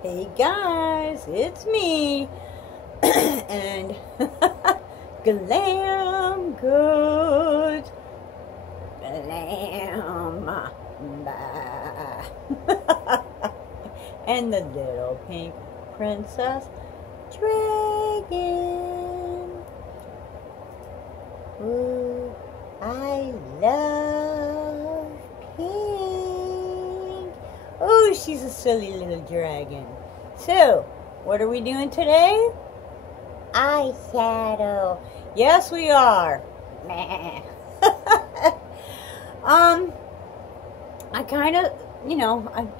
Hey guys, it's me and Glam Goat. Glam. And the little pink princess dragon. Ooh, I love pink. Oh, she's a silly little dragon. So, what are we doing today? Eyeshadow. Yes, we are. I kind of,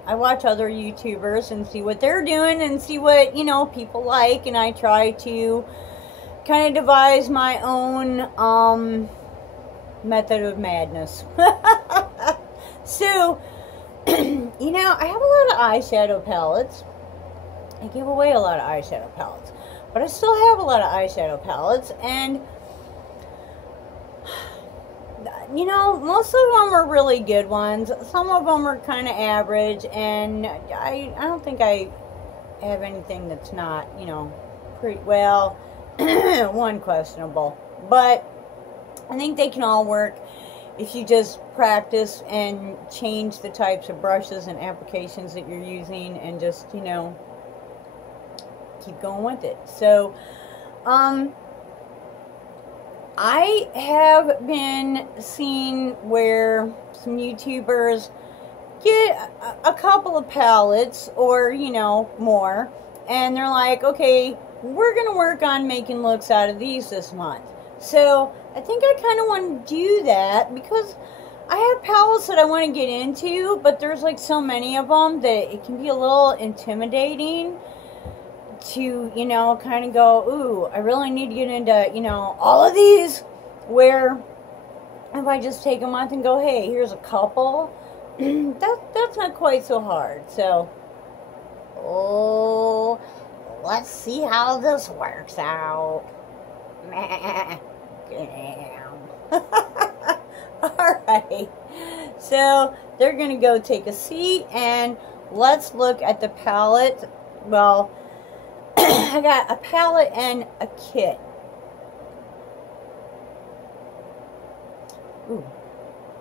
I watch other YouTubers and see what they're doing and see what, people like, and I try to kind of devise my own, method of madness. So, I have a lot of eyeshadow palettes. I give away a lot of eyeshadow palettes, but I still have a lot of eyeshadow palettes, and most of them are really good ones. Some of them are kind of average, and I don't think I have anything that's not, pretty well. One questionable, but I think they can all work if you just practice and change the types of brushes and applications that you're using, and just, keep going with it. So, I have been seeing where some YouTubers get a couple of palettes or, more, and they're like, okay, we're going to work on making looks out of these this month. So, I think I kind of want to do that because I have palettes that I want to get into, but there's like so many of them that it can be a little intimidating to, kind of go, ooh, I really need to get into, all of these, where if I just take a month and go, hey, here's a couple, that's not quite so hard. So, let's see how this works out. Alright, so they're going to go take a seat, and let's look at the palette. Well, I got a palette and a kit. Ooh.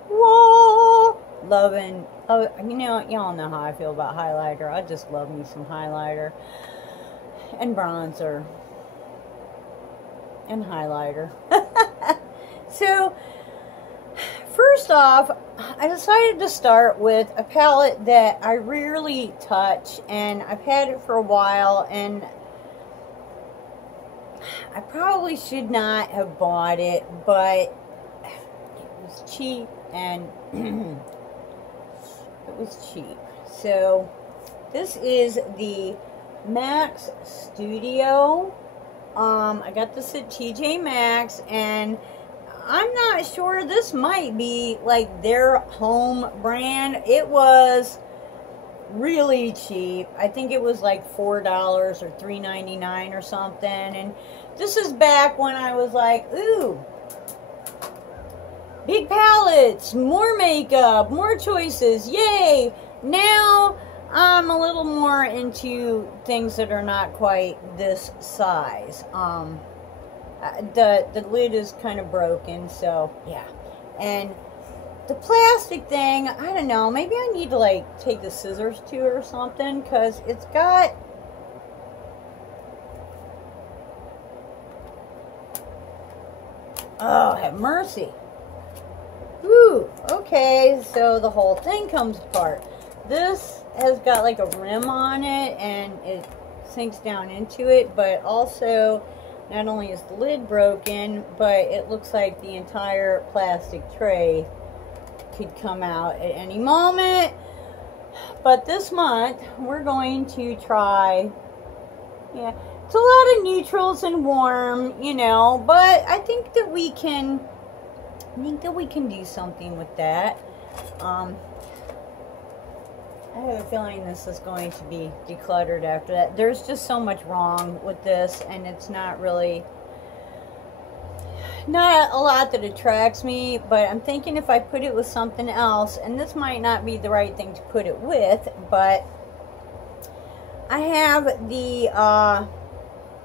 Whoa! Loving, y'all know how I feel about highlighter. I just love me some highlighter. And bronzer. And highlighter. So, first off, I decided to start with a palette that I rarely touch, and I've had it for a while, and I probably should not have bought it, but it was cheap, and it was cheap. So, this is the Max Studio. I got this at TJ Maxx, and I'm not sure, this might be like their home brand. It was really cheap. I think it was like $4 or $3.99 or something. And this is back when I was like, ooh, big palettes, more makeup, more choices, yay. Now I'm a little more into things that are not quite this size. The lid is kind of broken, so yeah. And the plastic thing, I don't know, maybe I need to like take the scissors to it or something, because it's got, oh, have mercy. Ooh, okay, so the whole thing comes apart. This has got like a rim on it, and it sinks down into it, but also not only is the lid broken, but it looks like the entire plastic tray could come out at any moment. But this month, we're going to try, yeah, it's a lot of neutrals and warm, but I think that we can, do something with that. I have a feeling this is going to be decluttered after that. There's just so much wrong with this, and it's not really, not a lot that attracts me, but I'm thinking if I put it with something else, and this might not be the right thing to put it with, but I have the, I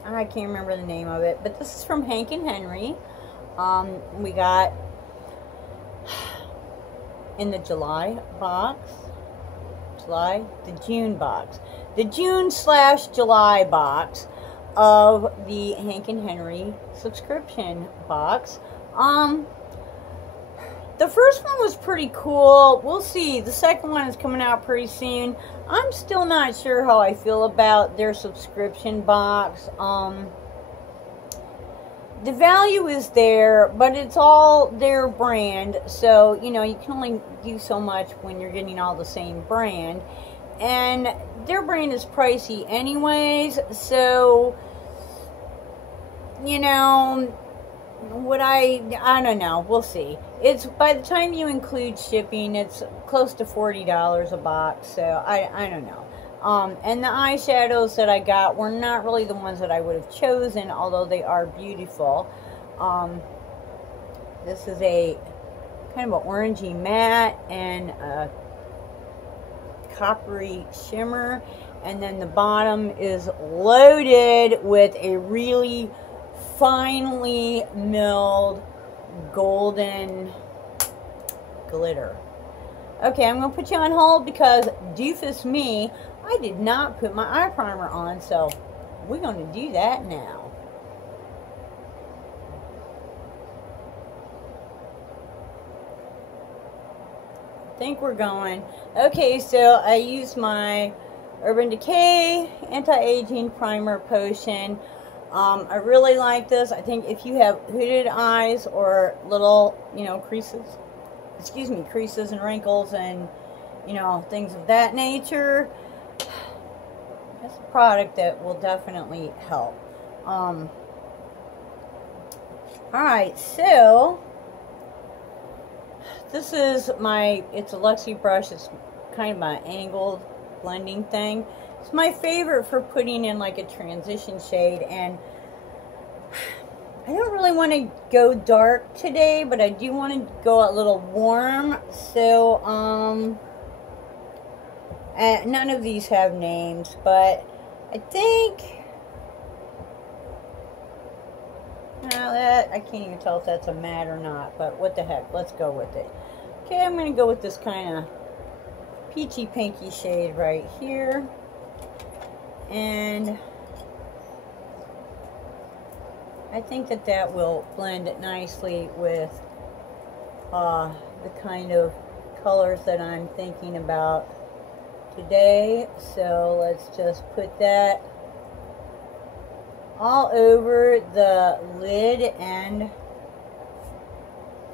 can't remember the name of it, but this is from Hank and Henry. We got in the July box, the June box, the June/July box of the Hank and Henry subscription box. The first one was pretty cool. We'll see. The second one is coming out pretty soon. I'm still not sure how I feel about their subscription box. The value is there, but it's all their brand. So, you know, you can only do so much when you're getting all the same brand. And their brand is pricey anyways. So, you know, I don't know. We'll see. It's, by the time you include shipping, it's close to $40 a box. So, I don't know. And the eyeshadows that I got were not really the ones that I would have chosen, although they are beautiful. This is a kind of an orangey matte and a coppery shimmer. And then the bottom is loaded with a really finely milled golden glitter. Okay, I'm going to put you on hold because doofus me, I did not put my eye primer on, so we're going to do that now. I think we're going. Okay, so I used my Urban Decay Anti-Aging Primer Potion. I really like this. I think if you have hooded eyes or little, you know, creases and wrinkles and, you know, things of that nature, it's a product that will definitely help. Alright, so this is it's a Luxie brush. It's kind of an angled blending thing. It's my favorite for putting in like a transition shade, and I don't really want to go dark today, but I do want to go a little warm. So, none of these have names, but I think, now that, I can't even tell if that's a matte or not, but what the heck, let's go with it. Okay, I'm going to go with this kind of peachy pinky shade right here, and I think that that will blend it nicely with the kind of colors that I'm thinking about today. So let's just put that all over the lid and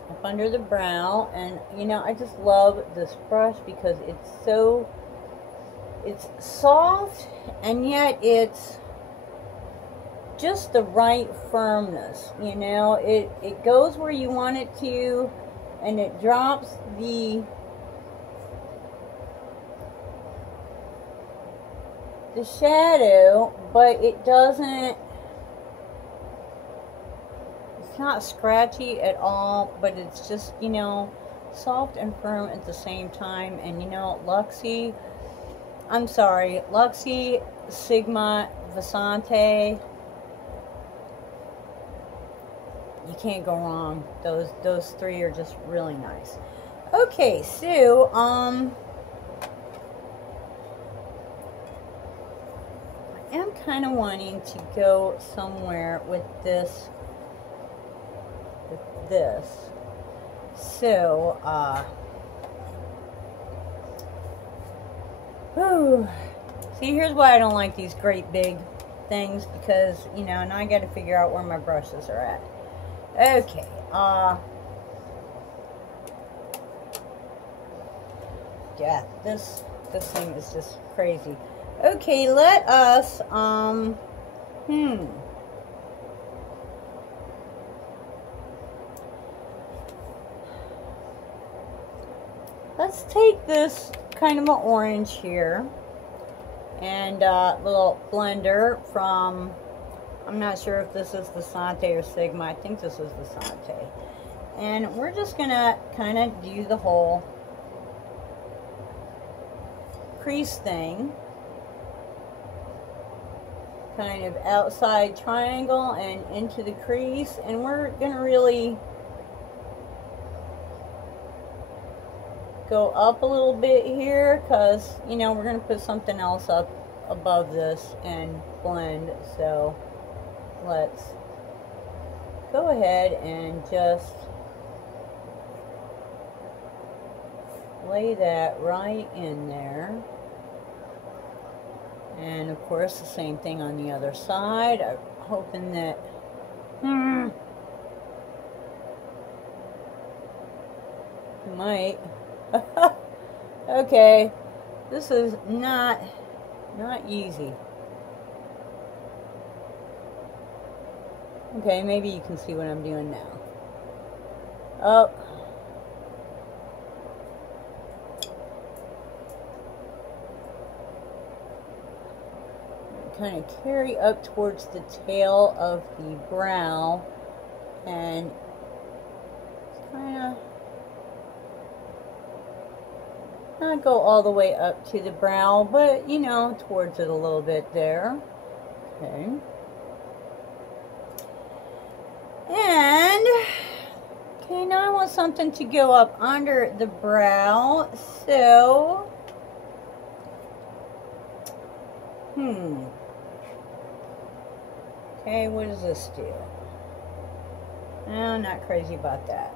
up under the brow. And you know, I just love this brush because it's soft and yet it's just the right firmness. You know, it goes where you want it to, and it drops the shadow, but it doesn't, it's not scratchy at all, but it's just, you know, soft and firm at the same time. And you know, Luxie Sigma Vasante, you can't go wrong. Those three are just really nice. Okay, so I am kind of wanting to go somewhere with this. So see, here's why I don't like these great big things, because you know, now I got to figure out where my brushes are at. Okay, yeah, this thing is just crazy. Okay, let us, let's take this kind of an orange here, and little blender from, I'm not sure if this is the Sante or Sigma. I think this is the Sante. And we're just going to kind of do the whole crease thing. kind of outside triangle and into the crease, and we're gonna really go up a little bit here because, you know, we're gonna put something else up above this and blend. So let's go ahead and just lay that right in there. And of course the same thing on the other side. I'm hoping that might okay, this is not easy. Okay, maybe you can see what I'm doing now. Oh, kind of carry up towards the tail of the brow and kind of not go all the way up to the brow, but you know, towards it a little bit there. Okay. And okay, now I want something to go up under the brow. So okay, what does this do? I'm not crazy about that.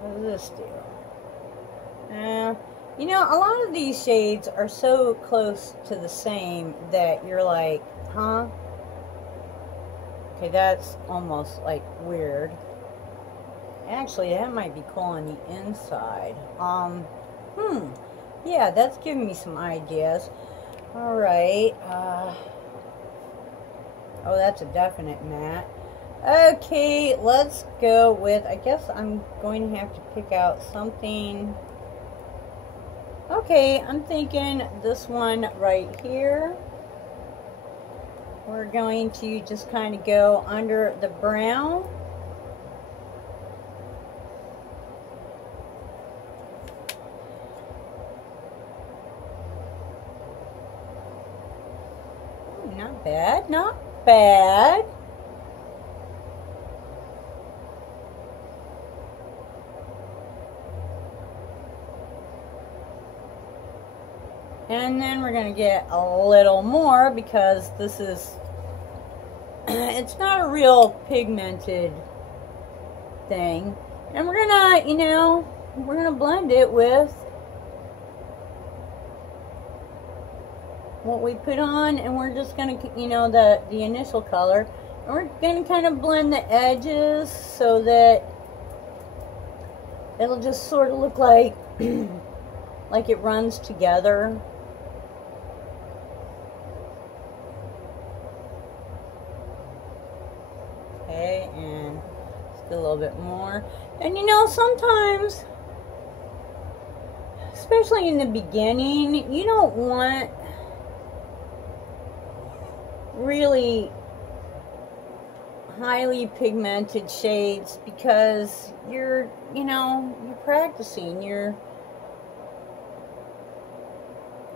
What does this do? You know, a lot of these shades are so close to the same that you're like, huh? Okay, that's almost like weird. Actually, that might be cool on the inside. Yeah, that's giving me some ideas. Alright, oh, that's a definite matte. Okay, let's go with, I guess I'm going to have to pick out something. Okay, I'm thinking this one right here. We're going to just kind of go under the brow. Not bad, not bad. And then we're going to get a little more because this is, it's not a real pigmented thing. And we're going to, you know, we're going to blend it with what we put on, and we're just going to, you know, the initial color. And we're going to kind of blend the edges so that it'll just sort of look like, like it runs together. Okay, and just a little bit more. And you know, sometimes, especially in the beginning, you don't want really highly pigmented shades because you're, you know, you're practicing.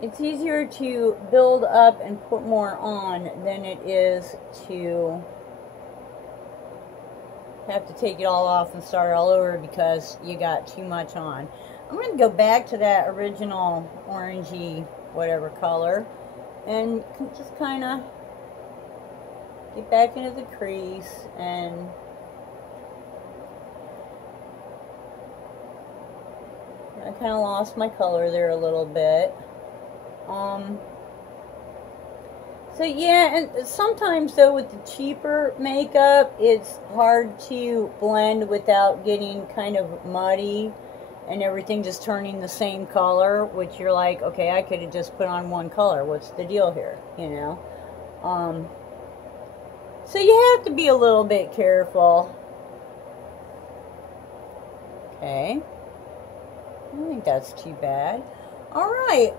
It's easier to build up and put more on than it is to have to take it all off and start all over because you got too much on. I'm going to go back to that original orangey whatever color and just kind of get back into the crease. And I kind of lost my color there a little bit. So yeah, and sometimes though with the cheaper makeup, it's hard to blend without getting kind of muddy and everything just turning the same color, which you're like, okay, I could have just put on one color. What's the deal here, you know? So you have to be a little bit careful. Okay. I don't think that's too bad. All right,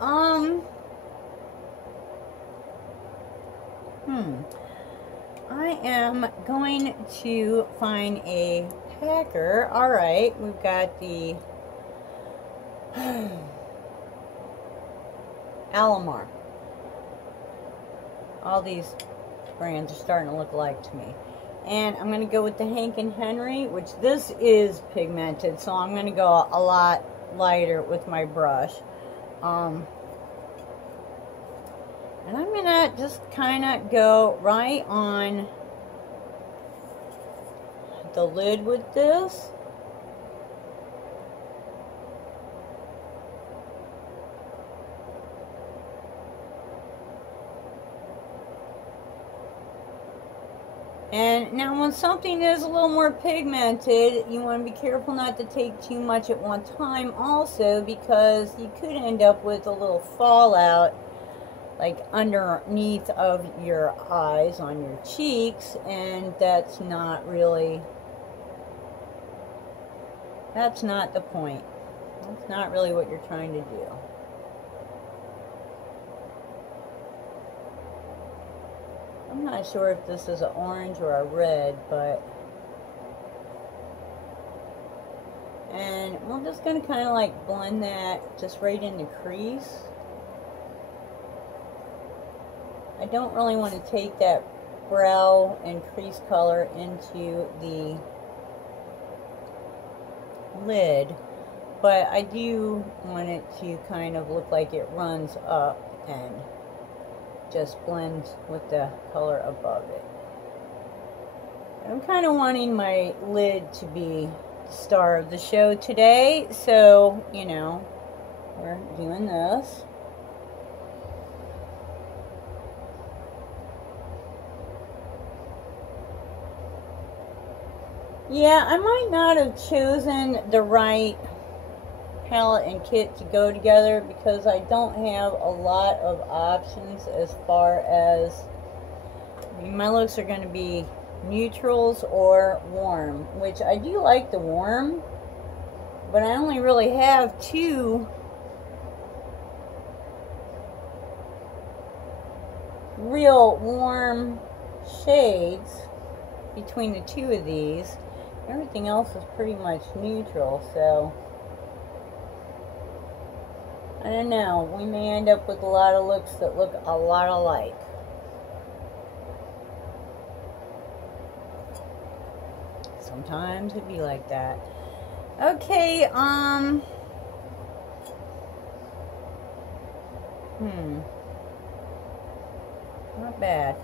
I am going to find a packer. All right, we've got the Alamar. All these brands are starting to look alike to me. And I'm going to go with the Hank and Henry, which this is pigmented, so I'm going to go a lot lighter with my brush. And I'm going to just kind of go right on the lid with this. And now when something is a little more pigmented, you want to be careful not to take too much at one time also, because you could end up with a little fallout like underneath of your eyes on your cheeks, and that's not really, that's not the point. That's not really what you're trying to do. I'm not sure if this is an orange or a red, but... And we're just going to kind of like blend that just right in the crease. I don't really want to take that brow and crease color into the lid, but I do want it to kind of look like it runs up and just blends with the color above it. I'm kind of wanting my lid to be the star of the show today, so, you know, we're doing this. Yeah, I might not have chosen the right palette and kit to go together, because I don't have a lot of options as far as, I mean, my looks are going to be neutrals or warm, which I do like the warm, but I only really have two real warm shades between the two of these. Everything else is pretty much neutral, so I don't know. We may end up with a lot of looks that look a lot alike. Sometimes it'd be like that. Okay, not bad.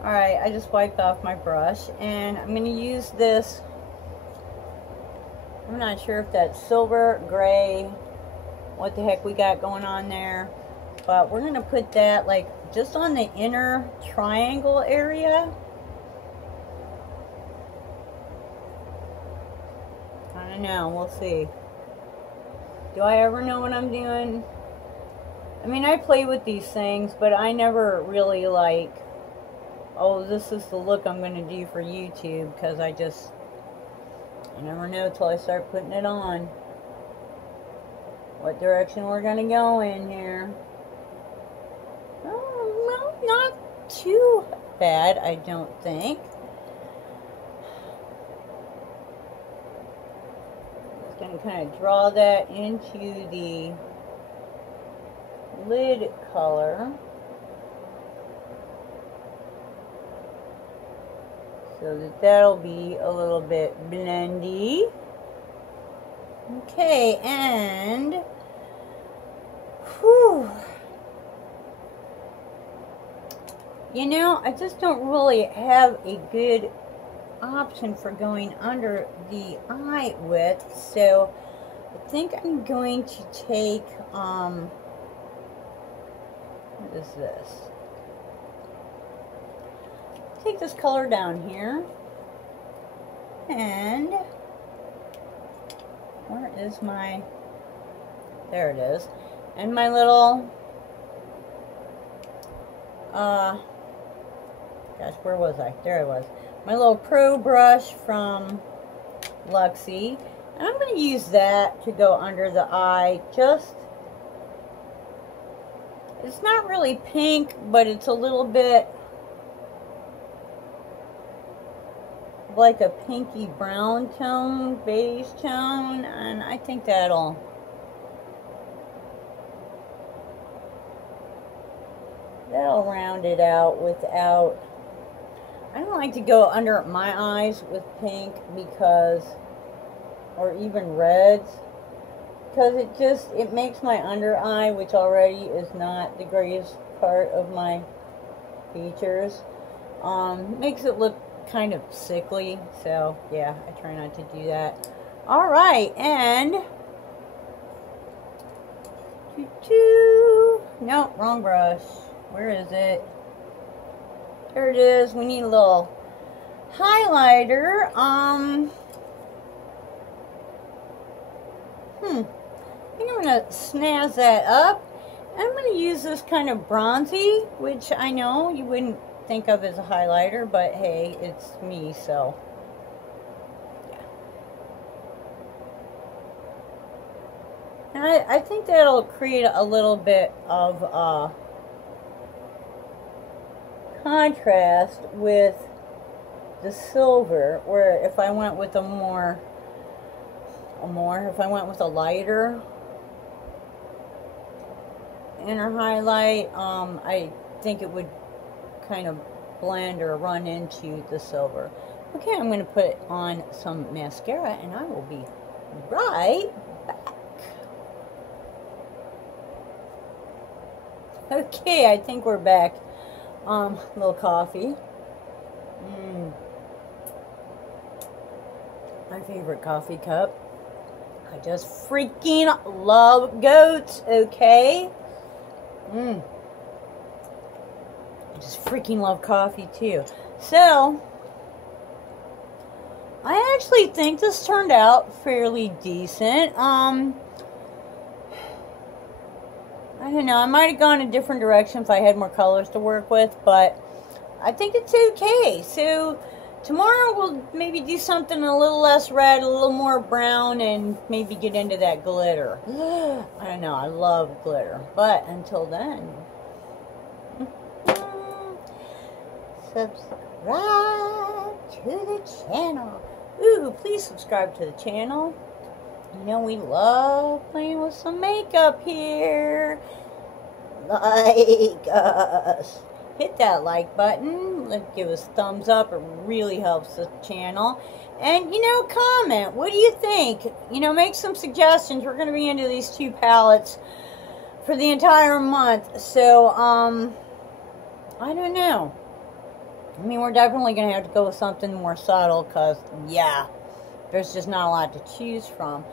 Alright, I just wiped off my brush, and I'm going to use this. I'm not sure if that's silver, gray, what the heck we got going on there, but we're going to put that like just on the inner triangle area. I don't know, we'll see. Do I ever know what I'm doing? I mean, I play with these things, but I never really like, oh, this is the look I'm going to do for YouTube, because I never know till I start putting it on what direction we're going to go in here. Oh, well, not too bad, I don't think. Just going to kind of draw that into the lid color, so that that'll be a little bit blendy. Okay, and whew, you know, I just don't really have a good option for going under the eye with, so I think I'm going to take what is this? Take this color down here, and where is my, there it is, and my little, gosh, where was I? There I was. My little Pro brush from Luxie, and I'm going to use that to go under the eye. Just, it's not really pink, but it's a little bit like a pinky brown tone, beige tone, and I think that'll that'll round it out without, I don't like to go under my eyes with pink because, or even reds, because it makes my under eye, which already is not the greatest part of my features, makes it look kind of sickly. So yeah, I try not to do that. All right, and nope, wrong brush. Where is it? There it is. We need a little highlighter. I think I'm gonna snazz that up. I'm gonna use this kind of bronzy, which I know you wouldn't think of as a highlighter, but hey, it's me, so yeah. And I think that'll create a little bit of contrast with the silver, where if I went with if I went with a lighter inner highlight, I think it would kind of blend or run into the silver. Okay, I'm going to put on some mascara and I will be right back. Okay, I think we're back. A little coffee. My favorite coffee cup. I just freaking love goats, okay? I just freaking love coffee too. So, I actually think this turned out fairly decent. I don't know, I might have gone a different direction if I had more colors to work with, but I think it's okay. So, tomorrow we'll maybe do something a little less red, a little more brown, and maybe get into that glitter. I don't know, I love glitter. But until then, subscribe to the channel. Ooh, please subscribe to the channel. You know, we love playing with some makeup here. Like us. Hit that like button. Give us a thumbs up. It really helps the channel. And, you know, comment. What do you think? You know, make some suggestions. We're going to be into these two palettes for the entire month. So, I don't know. I mean, we're definitely going to have to go with something more subtle because, yeah, there's just not a lot to choose from.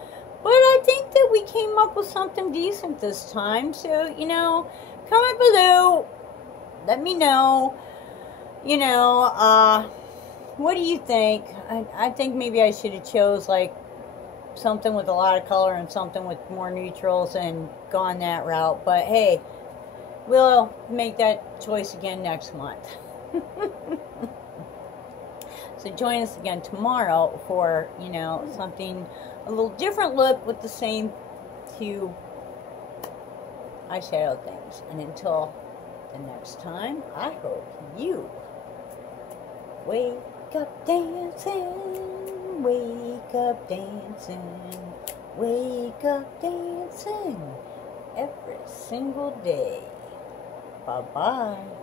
But I think that we came up with something decent this time. So, you know, comment below. Let me know. You know, what do you think? I think maybe I should have chose, like, something with a lot of color and something with more neutrals and gone that route. But, hey, we'll make that choice again next month. So join us again tomorrow for, you know, something, a little different look with the same two eyeshadow things. And until the next time, I hope you wake up dancing, wake up dancing, wake up dancing every single day. Bye-bye.